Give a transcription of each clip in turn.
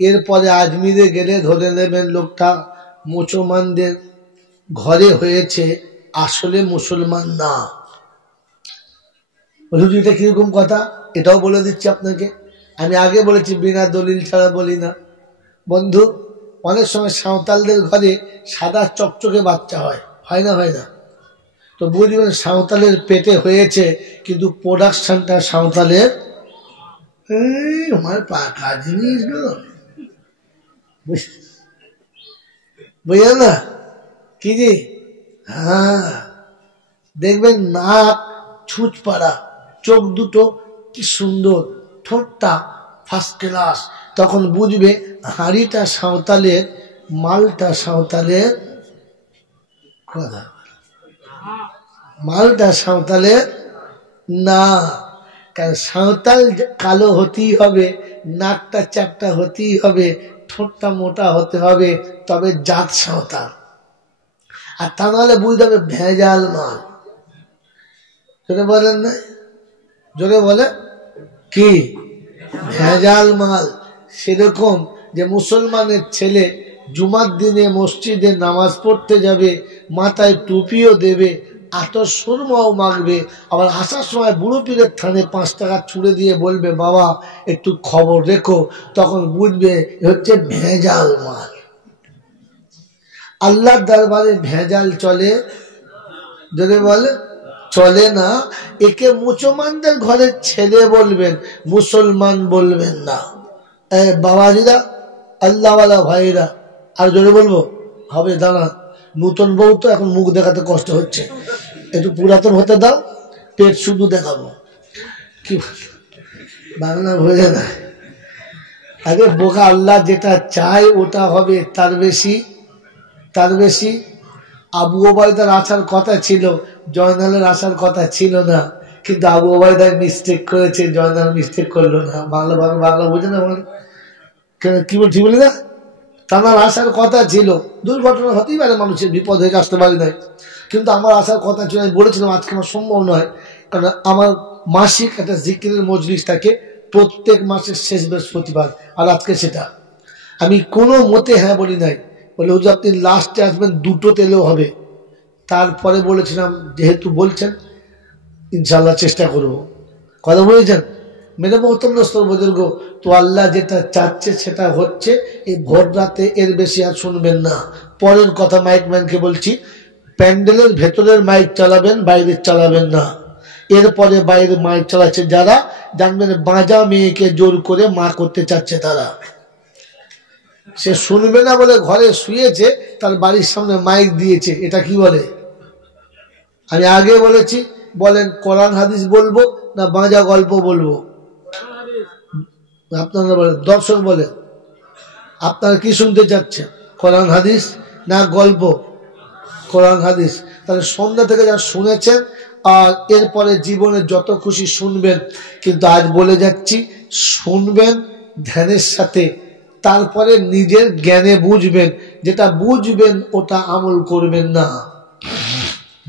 এরপরে আজমিরে গেলে ধরে নেবেন লোকটা মুসলমানদের ঘরে হয়েছে, আসলে মুসলমান না। এটা কিরকম কথা, এটাও বলে দিচ্ছি আপনাকে। আমি আগে বলেছি বিনা দলিল ছাড়া বলি না। বন্ধু, অনেক সময় সাঁওতালদের ঘরে সাদা চকচকে বাচ্চা হয়, হয় না? হয় না? তো বুঝবেন সাঁওতালের পেটে হয়েছে, কিন্তু প্রোডাকশনটা সাঁওতালের। আমার পাকা জিনিস গো, বুঝলেন না কি জি? হ্যাঁ, দেখবেন নাক ছুঁচ পাড়া, চোখ দুটো কি সুন্দর, ঠোঁটটা ফার্স্ট ক্লাস, তখন বুঝবে হাঁড়িটা সাঁওতালের, মালটা সাঁওতালের। কথা, মালটা সাঁওতালের না। কারণ সাঁওতাল কালো হতেই হবে, নাকটা চ্যাপটা হতেই হবে, ঠোঁটটা মোটা হতে হবে, তবে জাত সাঁওতাল। আর তা নাহলে বুঝতে হবে ভেজাল মাল। জোরে বলেন না, জোরে বলে কি ভেজাল মাল। সেরকম যে মুসলমানের ছেলে জুমার দিনে মসজিদে নামাজ পড়তে যাবে, মাথায় টুপিও দেবে, আতর সুরমাও মাখবে, আবার আসার সময় বুড়ো পীরের থানে 5 টাকা ছুড়ে দিয়ে বলবে বাবা একটু খবর রেখো, তখন বুঝবে হচ্ছে ভেজাল মাল। আল্লাহর দরবারে ভেজাল চলে? যদি বলে চলে না। একে মুসলমানদের ঘরের ছেলে বলবেন, মুসলমান বলবেন না। বাবাজিরা, আল্লাহওয়ালা ভাইরা, আর জোরে বলবো হবে? দাঁড়া, নতুন বউ তো এখন মুখ দেখাতে কষ্ট হচ্ছে, একটু পুরাতন হতে দাও, পেট শুধু দেখাবো। কি বাংলা বোঝে না? আগে বোকা, আল্লাহ যেটা চায় ওটা হবে, তার বেশি। আবু ওবায়দার আসার কথা ছিল, জয়নালের আসার কথা ছিল না, কিন্তু আবু ওবায়দার মিস্টেক করেছে, জয়নাল মিস্টেক করলো না। বাংলা বোঝে না? কি বলছি বলি না? তার আসার কথা ছিল, দুর্ঘটনা হতেই পারে, মানুষের বিপদ হয়ে আসতে পারে নাই, কিন্তু আমার আসার কথা ছিল। আমি বলেছিলাম আজকে আমার সম্ভব নয়, কারণ আমার মাসিক একটা জিকিরের মজলিস থাকে প্রত্যেক মাসের শেষ বৃহস্পতিবার, আর আজকে সেটা আমি কোনো মতে হ্যাঁ বলি নাই। বলে হুজুর আপনি লাস্টে আসবেন, 2টো তেলেও হবে। তারপরে বলেছিলাম যেহেতু বলছেন ইনশাল্লাহ চেষ্টা করব। কথা বলেছেন মেরে মহতম দোস্তর বুজুর্গ, তো আল্লাহ যেটা চাচ্ছে সেটা হচ্ছে। এই ভোর রাতে এর বেশি আর শুনবেন না। পরের কথা মাইক ম্যানকে বলছি, প্যান্ডেলের ভেতরের মাইক চালাবেন, বাইরের চালাবেন না। এরপরে বাইরে মাইক চালাচ্ছে যারা, জানবেন বাঁজা মেয়েকে জোর করে মা করতে চাচ্ছে তারা। সে শুনবে না বলে ঘরে শুয়েছে, তার বাড়ির সামনে মাইক দিয়েছে, এটা কি বলে? আমি আগে বলেছি, বলেন কোরআন হাদিস বলবো না বাঁজা গল্প বলবো? আপনারা বলেন, দর্শক বলেন আপনারা কি শুনতে চাচ্ছেন, কোরআন হাদিস না গল্প? কোরআন হাদিস। তাহলে সন্ধ্যা থেকে যা শুনেছেন, আর এরপরে জীবনে যত খুশি শুনবেন, কিন্তু আজ বলে যাচ্ছি শুনবেন ধ্যানের সাথে, তারপরে নিজের জ্ঞানে বুঝবেন। যেটা বুঝবেন ওটা আমল করবেন না,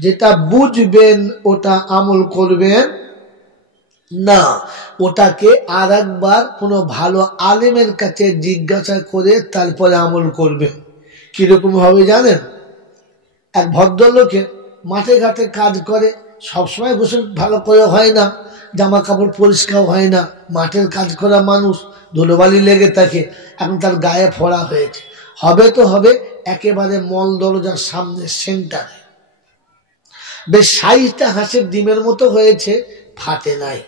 যেটা বুঝবেন ওটা আমল করবেন না। ওটাকে আর একবার কোনো ভালো আলেমের কাছে জিজ্ঞাসা করে তারপরে আমল করবেন। কিরকম হবে জানেন? এক ভদ্রলোকে মাঠে ঘাটে কাজ করে, সবসময় গোসল ভালো করে হয় না, জামা কাপড় পরিষ্কার হয় না, মাঠের কাজ করা মানুষ, ধুলোবালি লেগে থাকে। এখন তার গায়ে ফোড়া হয়েছে, হবে তো হবে, একেবারে মল দরজার সামনে সেন্টারে। বেশ সাইজটা হাঁসের ডিমের মতো হয়েছে, ফাটে নাই,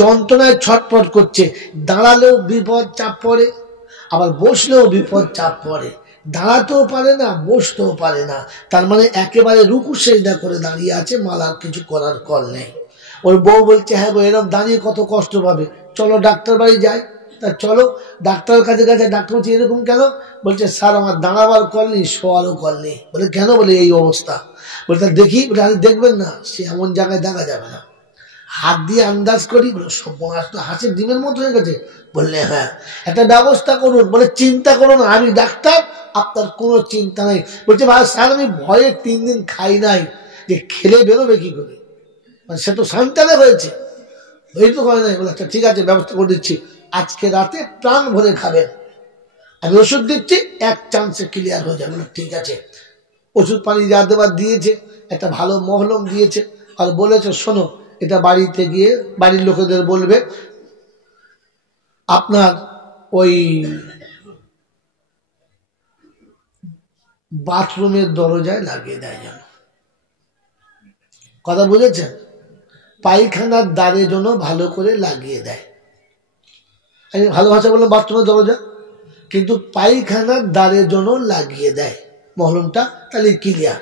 যন্ত্রণায় ছটফট করছে। দাঁড়ালেও বিপদ চাপ পড়ে, আবার বসলেও বিপদ চাপ পড়ে। দাঁড়াতেও পারে না, বসতেও পারে না, তার মানে একেবারে রুকু সেজদা করে দাঁড়িয়ে আছে, মালার কিছু করার কল নেই। ওর বউ বলছে হ্যাঁ গো, এরকম দাঁড়িয়ে কত কষ্ট পাবে, চলো ডাক্তার বাড়ি যাই। তা চলো ডাক্তারের কাছে গেছে, ডাক্তার বলছে এরকম কেন? বলছে স্যার আমার দাঁড়াবার কল নেই, শোয়ারও কল নেই। বলে কেন? বলে এই অবস্থা। বলে তা দেখি। বলে আরে দেখবেন না, সে এমন জায়গায় দেখা যাবে না, হাত দিয়ে আন্দাজ করি। হাসির ডিমের মতো হয়ে গেছে। বললে হ্যাঁ, একটা ব্যবস্থা করুন। বলে চিন্তা করুন, আমি ডাক্তার, আপনার কোনো চিন্তা নাই। বলছে ভাই স্যার আমি ভয়ে 3 দিন খাই নাই, যে খেলে বেরোবে কি করে, মানে সে তো সন্তানে হয়েছে, এই তো করে নাই। বলে আচ্ছা ঠিক আছে, ব্যবস্থা করে দিচ্ছি, আজকে রাতে প্রাণ ভরে খাবেন। আমি ওষুধ দিচ্ছি, এক চান্সে ক্লিয়ার হয়ে যাবে। ঠিক আছে। ওষুধ পানি যা দেবার দিয়েছে, একটা ভালো মহলম দিয়েছে, আর বলেছে শোনো, এটা বাড়িতে গিয়ে বাড়ির লোকেদের বলবে আপনার ওই বাথরুমের দরজায় লাগিয়ে দেয় যেন। কথা বুঝেছেন? পায়খানার দ্বারে যেন ভালো করে লাগিয়ে দেয়। আমি ভালো ভাষা বললাম বাথরুমের দরজা, কিন্তু পায়খানার দ্বারে যেন লাগিয়ে দেয় মহলমটা, তাহলে ক্লিয়ার।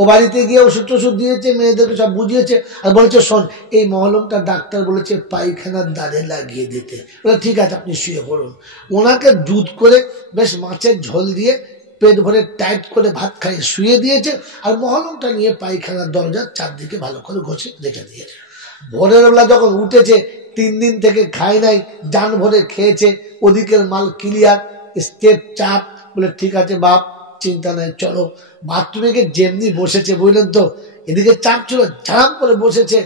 ও বাড়িতে গিয়ে ওষুধ টষুধ দিয়েছে, মেয়েদেরকে সব বুঝিয়েছে, আর বলেছে শোন, এই মহলমটা ডাক্তার বলেছে পায়খানার দ্বারে লাগিয়ে দিতে। বলে ঠিক আছে, আপনি শুয়ে পড়ুন। ওনাকে দুধ করে বেশ মাছের ঝোল দিয়ে পেট ভরে টাইট করে ভাত খাইয়ে শুয়ে দিয়েছে, আর মহলমটা নিয়ে পায়খানার দরজার চারদিকে ভালো করে ঘষে রেখে দিয়েছে। ভোরের বেলা যখন উঠেছে, 3 দিন থেকে খায় নাই, জান ভরে খেয়েছে, ওদিকের মাল ক্লিয়ার, স্টেপ চাপ। বলে ঠিক আছে বাপ, চিন্তা নাই, চলো। বাথরুমে গিয়ে যেমনি বসেছে বুঝলেন তো, এদিকে চাপ ছিল, ঝাড়াম করে বসেছে।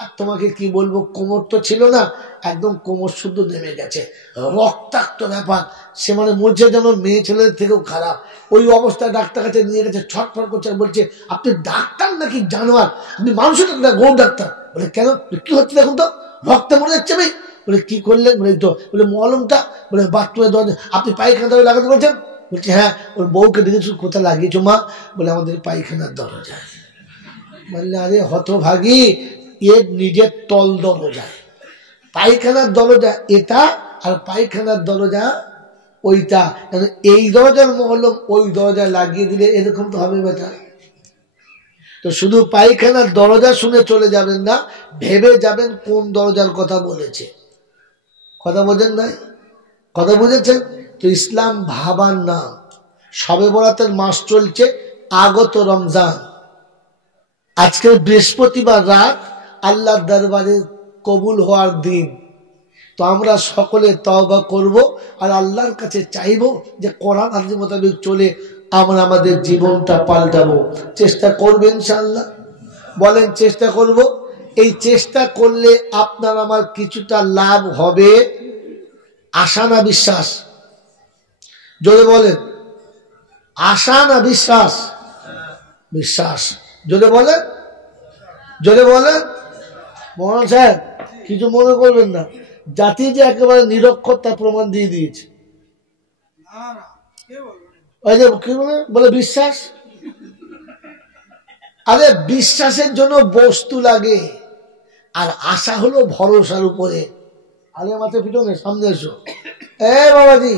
আর তোমাকে কি বলবো, কোমর তো ছিল না, একদম কোমর শুদ্ধ নেমে গেছে, রক্তাক্ত ব্যাপার। সে মানে মরছে যেন মেয়ে ছেলেদের থেকেও খারাপ। ওই অবস্থায় ডাক্তার কাছে নিয়ে গেছে, ছটফট করছে, বলছে আপনি ডাক্তার নাকি জানোয়ার, আপনি মানুষের ডাক্তার, গরু ডাক্তার। বলে কেন, কি হচ্ছে দেখুন তো, রক্তে মরে যাচ্ছে আমি। বলে কি করলেন, বলে তো, বলে মলমটা, বলে বাথরুমের দরজা আপনি পায়খানা দরজা লাগাতে বলছেন। বলছে হ্যাঁ। ওর বউকে দেখেছো কোথায় লাগিয়েছো মা? বলে আমাদের পায়খানার দরজায়। বললে আরে হতভাগী, এর নিজের তল দরজা। পায়খানার দরজা এটা, আর পায়খানার দরজা ওইটা। এই দরজার মহলম ওই দরজায় লাগিয়ে দিলে এরকম তো হবে বেটা। তো শুধু পায়খানার দরজা শুনে চলে যাবেন না, ভেবে যাবেন কোন দরজার কথা বলেছে। কথা বোঝেন নাই? কথা বুঝেছেন তো? ইসলাম ভাবার নাম। শবে বরাতের মাস চলছে, আগত রমজান। আজকের বৃহস্পতিবার রাত আল্লাহর দরবারে কবুল হওয়ার দিন। তো আমরা সকলে তওবা করব, আর আল্লাহর কাছে চাইবো যে কোরআন হাদিস মোতাবেক চলে আমরা আমাদের জীবনটা পাল্টাবো। চেষ্টা করবেন ইনশাআল্লাহ? বলেন চেষ্টা করব। এই চেষ্টা করলে আপনার আমার কিছুটা লাভ হবে। আশা না বিশ্বাস? জোরে বলেন, আশা না বিশ্বাস? বিশ্বাস। জোরে বলেন, জোরে বলেন। মোহন সাহেব কিছু মনে করবেন না, জাতি যে একেবারে নিরক্ষর তার প্রমাণ দিয়ে দিয়েছে। ওই যে কি বলে বিশ্বাস। আরে বিশ্বাসের জন্য বস্তু লাগে, আর আশা হলো ভরসার উপরে। আরে মাথায় পিটনে সামনে এসো। বাবাজি,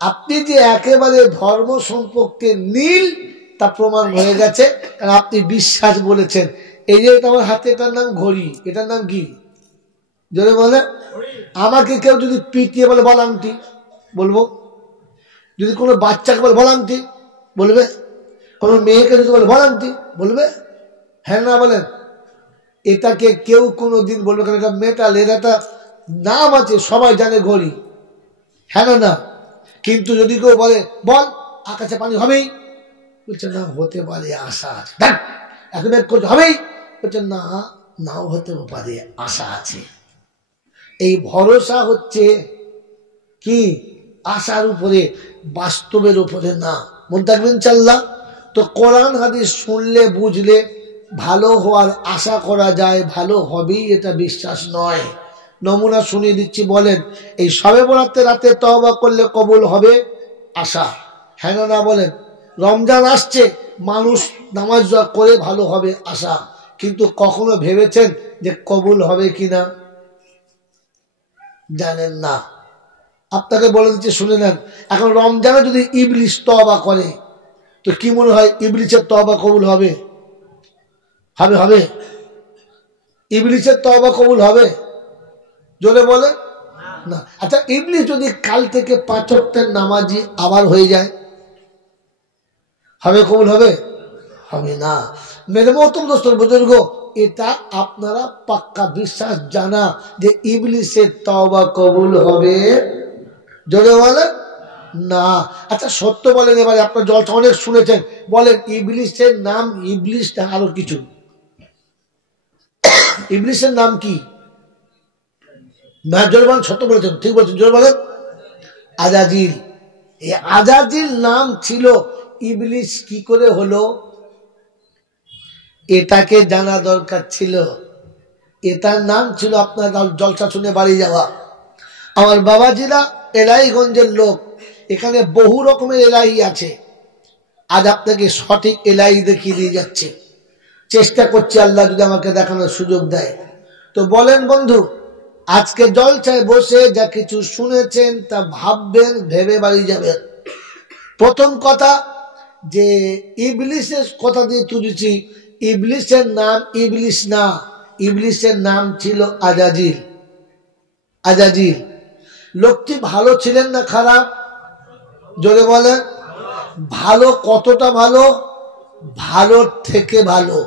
আপনি যে একেবারে ধর্ম সম্পর্কে নীল তা প্রমাণ হয়ে গেছে, কারণ আপনি বিশ্বাস বলেছেন। এই যে আমার হাতে, এটার নাম ঘড়ি, এটার নাম কি জোরে বলে? আমাকে কেউ যদি পিটিয়ে বলে বল আংটি, বলবো। যদি কোনো বাচ্চাকে বলে বল আংটি, বলবে। কোনো মেয়েকে যদি বলে বল আংটি, বলবে। হ্যাঁ না বলেন? এটাকে কেউ কোনো দিন বলবে কারণ এটা মেটাল, এর একটা নাম আছে, সবাই জানে ঘড়ি। হ্যাঁ না না? কিন্তু যদি কেউ বলে বল আকাশে পানি হবেই, বলছে না হতে পারে আশা আছে। এখন হবেই, বলছে না নাও হতে পারে আশা আছে। এই ভরসা হচ্ছে কি আশার উপরে, বাস্তবের উপরে না। মন থাকবেন ইনশাআল্লাহ? তো কোরআন হাদিস শুনলে বুঝলে ভালো হওয়ার আশা করা যায়, ভালো হবেই এটা বিশ্বাস নয়। নমুনা শুনিয়ে দিচ্ছি, বলেন এই শবে বরাতের রাতে তওবা করলে কবুল হবে আশা, হ্যাঁ না বলেন? রমজান আসছে, মানুষ নামাজ করে ভালো হবে আশা, কিন্তু কখনো ভেবেছেন যে কবুল হবে কিনা? জানেন না। আপনাকে বলে দিচ্ছে শুনে নেন। এখন রমজানে যদি ইবলিস তওবা করে, তো কি মনে হয় ইবলিসের তওবা কবুল হবে? হবে? হবে? ইবলিসের তওবা কবুল হবে? জোরে বলে না। আচ্ছা, ইবলিস যদি কাল থেকে 5 ওয়াক্তের নামাজি আবার হয়ে যায়, হবে কবুল হবে? হবে না। মেরে মহতরম দোস্তর বুজুর্গ, এটা আপনারা পাক্কা বিশ্বাস জানা যে ইবলিসের তওবা কবুল হবে? জোরে বলে না। আচ্ছা সত্য বলেন এবারে, আপনার জলসা অনেক শুনেছেন, বলেন ইবলিসের নাম ইবলিস না আরো কিছু? ইবলিসের নাম কি? না জোরে বলেন, সত্য বলেছেন, ঠিক বলছেন, জোরে বলেন। আজাজিল। এই আজাজিল নাম ছিল, ইবলিস কি করে হলো এটাকে জানা দরকার ছিল। এটার নাম ছিল আপনার জলসা শুনে বাড়ি যাওয়া। আমার বাবাজিরা এলাহিগঞ্জের লোক, এখানে বহু রকমের এলাহি আছে। আজ আপনাকে সঠিক এলাহি দেখিয়ে দিয়ে যাচ্ছে, চেষ্টা করছি আল্লাহ যদি আমাকে দেখানোর সুযোগ দেয়। তো বলেন বন্ধু, আজকে জলসায় বসে যা কিছু শুনেছেন তা ভাববেন, ভেবে বাড়ি যাবেন। প্রথম কথা যে ইবলিসের কথা দিয়ে তুলেছি, ইবলিসের নাম ইবলিস না, ইবলিসের নাম ছিল আজাজিল। আজাজিল লোকটি ভালো ছিলেন না খারাপ? জোরে বলেন। ভালো, কতটা ভালো? ভালোর থেকে ভালো।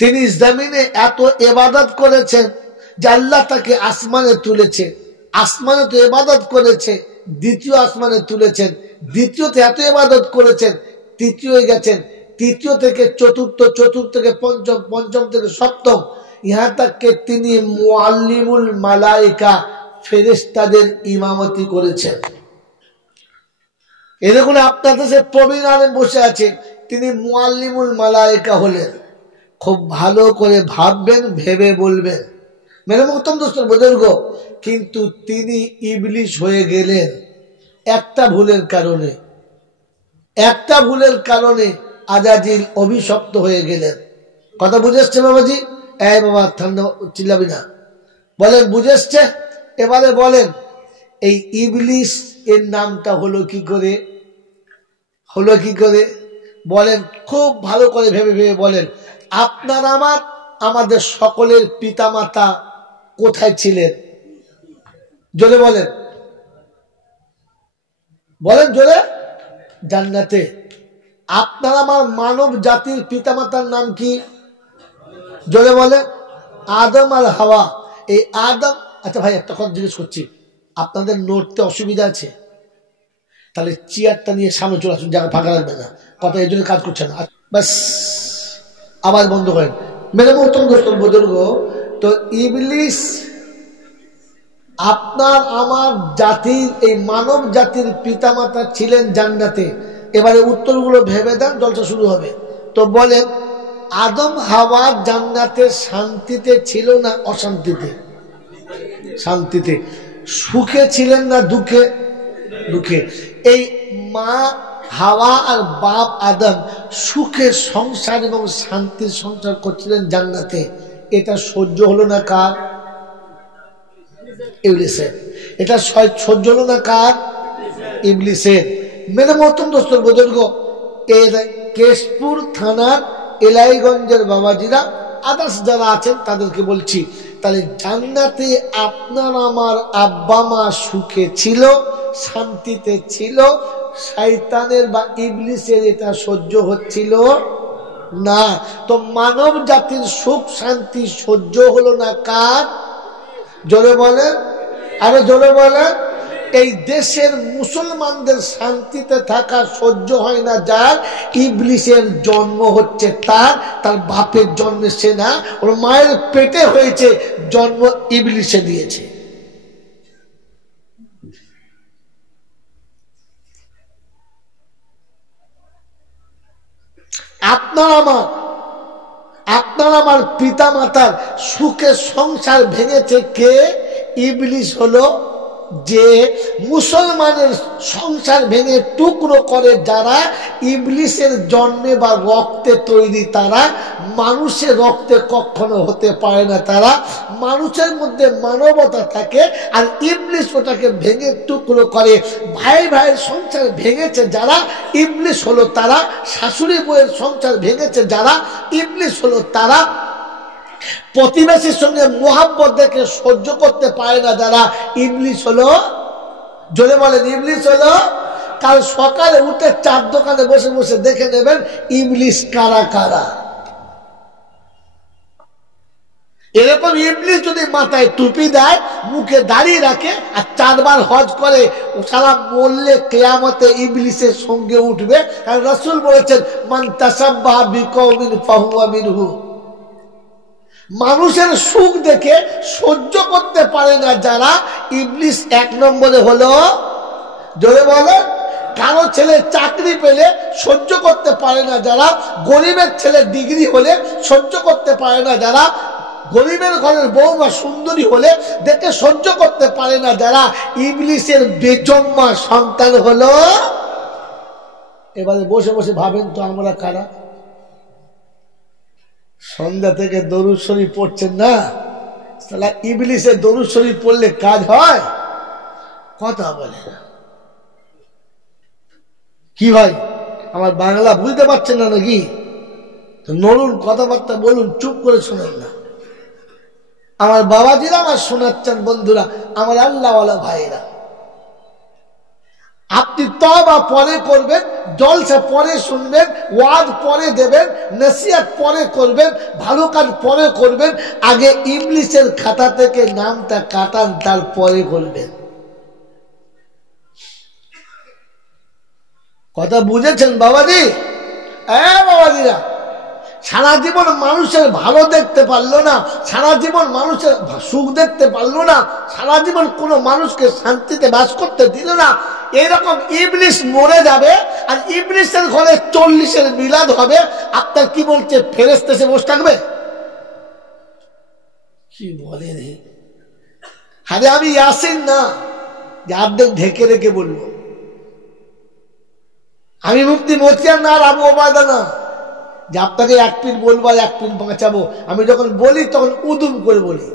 তিনি জমিনে এত ইবাদত করেছেন যে আল্লাহ তাকে আসমানে তুলেছে, আসমানে তো ইবাদত করেছে, দ্বিতীয় আসমানে তুলেছেন, দ্বিতীয়তে এত ইবাদত করেছেন, তৃতীয় গেছেন, তৃতীয় থেকে চতুর্থ, চতুর্থ থেকে পঞ্চম, পঞ্চম থেকে সপ্তম, ইহা তাকে তিনি মুআল্লিমুল মালাইকা, ফেরেশতাদের ইমামতি করেছেন। এ দেখুন আপনার দেশে প্রবীণ আলেম বসে আছে, তিনি মুআল্লিমুল মালাইকা হলেন। খুব ভালো করে ভাববেন, ভেবে বলবেন। মেরে মোহতরম দোস্ত বুজুর্গ, কিন্তু তিনি ইবলিস হয়ে গেলেন একটা ভুলের কারণে। একটা ভুলের কারণে আজাজিল অভিশপ্ত হয়ে গেলেন। কথা বুঝেছে বাবাজি? এই বাবা ঠান্ডা চিল্লাবি না, বলেন বুঝেছে? এবারে বলেন এই ইবলিস এর নামটা হলো কি করে? হলো কি করে বলেন, খুব ভালো করে ভেবে ভেবে বলেন। আপনার আমার, আমাদের সকলের পিতামাতা কোথায় ছিলেন? জোরে বলেন, বলেন জোরে। জান্নাতে। আপনার আমার মানব জাতির পিতামাতার নাম কি? জোরে বলেন। আদম আর হাওয়া। এই আদম, আচ্ছা ভাই একটা কথা জিজ্ঞেস করছি, আপনাদের নড়তে অসুবিধা আছে? তাহলে চেয়ারটা নিয়ে সামনে চলে আসুন, জায়গা ফাঁকা রাখবে না, কথা এই জন্য কাজ করছে না। বাস আবার বন্ধ করেন। মেরে মোহতরম দোস্ত বুজুর্গ, তো ইবলিস আপনার আমার জাতির, এই মানব জাতির পিতামাতা ছিলেন জান্নাতে। এবারে উত্তরগুলো ভেবে দেন, জলসা শুরু হবে। তো বলেন, আদম হাওয়া জান্নাতে শান্তিতে ছিল না অশান্তিতে? শান্তিতে। সুখে ছিলেন না দুঃখে? দুঃখে। এই মা হাওয়া আর বাপ আদম সুখে সংসার এবং শান্তির সংসার করছিলেন জান্নাতে। এটা সহ্য হলো না কার? ইবলিসের। এটা সহ্য হলো না কার? ইবলিসের। মেরে মোহতরম দোস্ত বুজুর্গ, এর কেশপুর থানার এলাইগঞ্জের বাবাজিরা, আদার্স যারা আছেন তাদেরকে বলছি, তাহলে জান্নাতে আপনার আমার আব্বা মা সুখে ছিল, শান্তিতে ছিল, শয়তানের বা ইবলিসের এটা সহ্য হচ্ছিল না। তো মানব জাতির সুখ শান্তি সহ্য হলো না কার? জোরে বলেন, আরে জোরে বলেন। এই দেশের মুসলমানদের শান্তিতে থাকা সহ্য হয় না যার, ইবলিসের জন্ম হচ্ছে তার, তার বাপের জন্মেছে না, ওর মায়ের পেটে হয়েছে, জন্ম ইবলিসে দিয়েছে। আপনার আমার পিতা মাতার সুখে সংসার ভেঙেছে কে? ইবলিস হলো যে মুসলমানের সংসার ভেঙে টুকরো করে যারা, ইবলিসের জন্মে বা রক্তে তৈরি তারা, মানুষের রক্তে কখনো হতে পারে না তারা। মানুষের মধ্যে মানবতা থাকে, আর ইবলিস ওটাকে ভেঙে টুকরো করে। ভাই ভাইয়ের সংসার ভেঙেছে যারা, ইবলিস হলো তারা। শাশুড়ি বউয়ের সংসার ভেঙেছে যারা, ইবলিস হলো তারা। প্রতিবেশীর সঙ্গে মোহাব্বত দেখে সহ্য করতে পারে না যারা, ইবলিস হলো। জোরে বলেন, ইবলিস হলো। কাল সকালে উঠে চার দোকানে বসে বসে দেখে নেবেন ইবলিস কারা কারা। এরকম ইবলিস যদি মাথায় টুপি দেয়, মুখে দাঁড়িয়ে রাখে, আর 4 বার হজ করে, সারা বললে কিয়ামতে ইবলিসের সঙ্গে উঠবে। কারণ রাসূল বলেছেন, মান তাসাব্বাহা বিকওমিন ফাহুয়া মিনহু। মানুষের সুখ দেখে সহ্য করতে পারে না যারা, ইবলিস 1 নম্বরে হলো। জোরে বলে। কারো ছেলে চাকরি পেলে সহ্য করতে পারে না যারা, গরিবের ছেলে ডিগ্রি হলে সহ্য করতে পারে না যারা, গরিবের ঘরের বৌমা সুন্দরী হলে দেখে সহ্য করতে পারে না যারা, ইবলিসের বেজম্মা সন্তান হলো। এবারে বসে বসে ভাবেন তো আমরা কারা? সন্ধ্যা থেকে দরুদ শরীফ পড়ছেন না, সালা ইবলিসের দরুদ শরীফ পড়লে কাজ হয়? কথা বলে না। কি ভাই আমার বাংলা বুঝতে পারছেন না নাকি? তো নড়ুন, কথাবার্তা বলুন, চুপ করে শোনেন না। আমার বাবাজিরা আমার শোনাচ্ছেন বন্ধুরা, আমার আল্লাহওয়ালা ভাইরা, আপনি তওবা পরে করবেন, জলসা পরে শুনবেন, ওয়াজ পরে দেবেন, নসিহত পরে করবেন, ভালো কাজ পরে করবেন। আগে ইবলিসের খাতা থেকে নামটা কাটান, তারপরে করবেন। কথা বুঝেছেন বাবাজি? বাবাজিরা, সারা জীবন মানুষের ভালো দেখতে পারলো না, সারা জীবন মানুষের সুখ দেখতে পারলো না, সারা জীবন কোনো মানুষকে শান্তিতে বাস করতে দিল না, এরকম ইবলিস মরে যাবে আর ইবলিসের ঘরে 40-এর মিলাদ হবে। আপনার কি বলছে ফেরেশতা এসে বসে থাকবে? কি বলে রে? আরে আমি ইয়াসিন না যে অর্ধেক ঢেকে রেখে বলবো, আমি মুফতি মতিয়ার না আর আবু ওবায়দা না যে আপনাকে এক পিন বলবো আর এক পিন বাঁচাবো। আমি যখন বলি তখন উদুম করে বলি।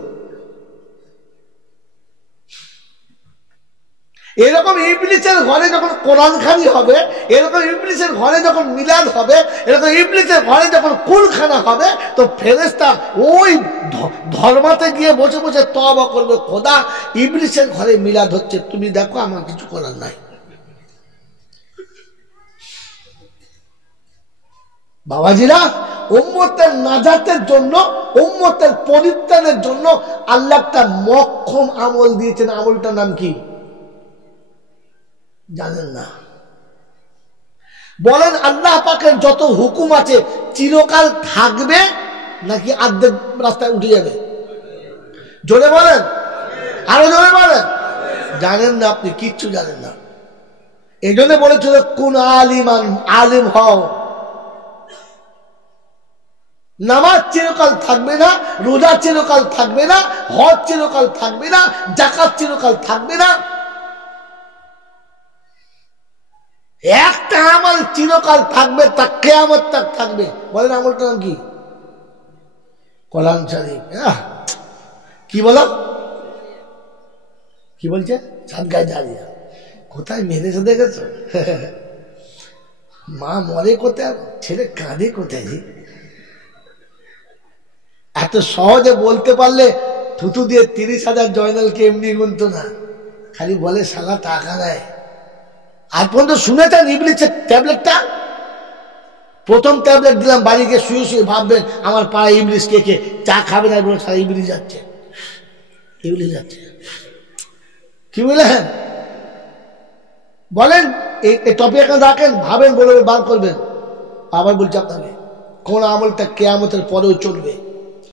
এরকম ইবলিসের ঘরে যখন কোরআনখানি হবে, এরকম ইবলিসের ঘরে যখন মিলাদ হবে, এরকম ইবলিসের ঘরে যখন কুলখানা হবে, তো ফেরেশতা ওই ধর্মাতে গিয়ে বসে বসে তওবা করবে, খোদা ইবলিসের ঘরে মিলাদ হচ্ছে, তুমি দেখো, আমার কিছু করার নাই। বাবাজিরা, উম্মতের নাজাতের জন্য, উম্মতের পরিত্রাণের জন্য আল্লাহ একটা মক্ষম আমল দিয়েছেন। আমলটার নাম কি জানেন না? বলেন আল্লাহ পাকের যত হুকুম আছে চিরকাল থাকবে নাকি অর্ধেক রাস্তায় উঠে যাবে? জোরে বলেন, আরো জোরে বলেন। জানেন না, আপনি কিচ্ছু জানেন না। এই জন্য বলেছিল কোন আলিমান, আলিম হও। নামাজ চিরকাল থাকবে না, রোজা চিরকাল থাকবে না, হজ চিরকাল থাকবে না, যাকাত চিরকাল থাকবে না। একটা আমল চিরকাল থাকবে, তা কিয়ামত তক থাকবে। বলেন আমলটার নাম কি? কোরআন শরীফ। কি বলো? কি বলছে? সাদগায়ে জারিয়া। কোথায় মেরেছে দেখেছো? মা মরে কোথায়, ছেলে কাঁদে কোথায়? এত সহজে বলতে পারলে থুতু দিয়ে 30,000 জয়নালকে এমনি গুনতো না, খালি বলে শালা টাকা দেয়। আর পর্যন্ত শুনেছেন ইবলিসের ট্যাবলেটটা? প্রথম ট্যাবলেট দিলাম, বাড়ি গিয়ে শুয়ে শুয়ে ভাববেন আমার পাড়ায় ইবলিস কে কে চা খাবে না, বলে সারা ইবলিস যাচ্ছে, ইবলিস যাচ্ছে। কি বললেন? বলেন এই টপিক এখন রাখেন, ভাবেন, বলবেন, বার করবেন। আবার বলছি আপনাকে, কোন আমলটা কিয়ামতের পরেও চলবে।